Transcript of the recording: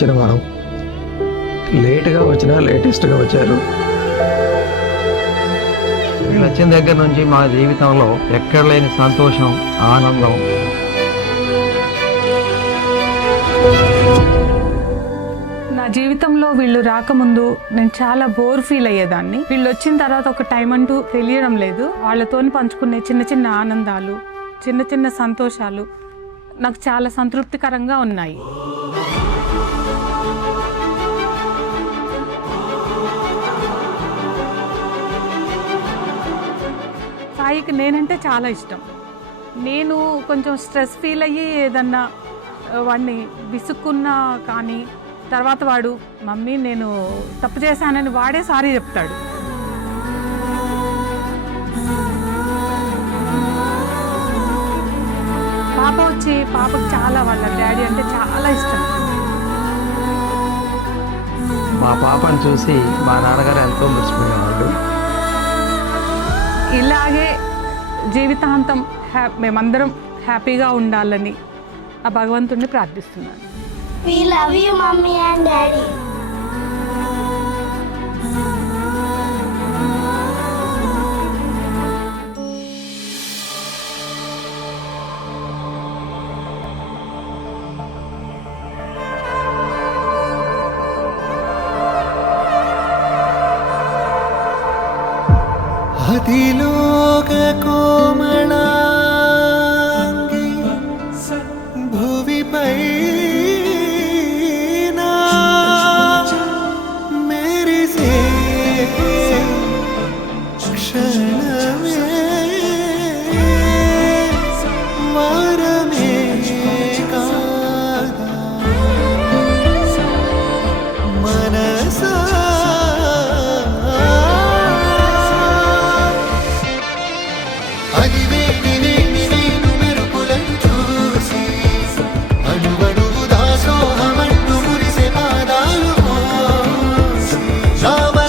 వచ్చిన వరం. లేటుగా వచ్చినా లేటెస్ట్గా వచ్చారు. వీళ్ళు వచ్చిన దగ్గర నుంచి మా జీవితంలో ఎక్కడ లేని సంతోషం, ఆనందం. నా జీవితంలో వీళ్ళు రాకముందు నేను చాలా బోర్ ఫీల్ అయ్యేదాన్ని. వీళ్ళు వచ్చిన తర్వాత ఒక టైం అంటూ తెలియడం లేదు. వాళ్ళతోని పంచుకునే చిన్న చిన్న ఆనందాలు, చిన్న చిన్న సంతోషాలు నాకు చాలా సంతృప్తికరంగా ఉన్నాయి. సాయికి నేనంటే చాలా ఇష్టం. నేను కొంచెం స్ట్రెస్ ఫీల్ అయ్యి ఏదన్నా వాడిని విసుక్కున్నా కానీ తర్వాత వాడు మమ్మీ నేను తప్పు చేశానని వాడే సారీ చెప్తాడు. పాపకు చాలా వాళ్ళ డాడీ అంటే చాలా ఇష్టం. మా పాపను చూసి మా నాన్నగారు ఎంతో మురిసిపోయేవాళ్ళు. ఇలాగే జీవితాంతం మేమందరం హ్యాపీగా ఉండాలని ఆ భగవంతుడిని ప్రార్థిస్తున్నాను. We love you, Mommy and Daddy. అతిలోక కోమళాంగి భువిపై మెరిసే క్షణమే వరమే కాదా మనసా Rama